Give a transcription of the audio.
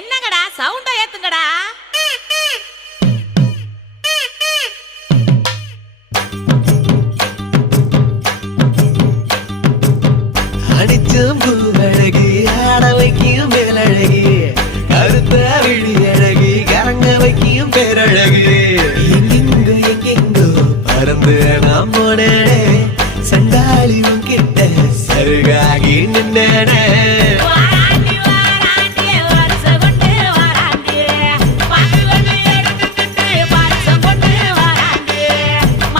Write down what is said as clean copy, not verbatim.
என்னங்கடா சவுண்ட ஏத்துங்கடா. அடிச்சும் பூவழகு ஆட வைக்கும் மேலழகு கருத்த விழி அழகு கரங்க வைக்கும் பேரழகு எங்கெங்கோ பறந்து நாம் போனே சண்டாளி கிட்ட சருகாகி நின்னே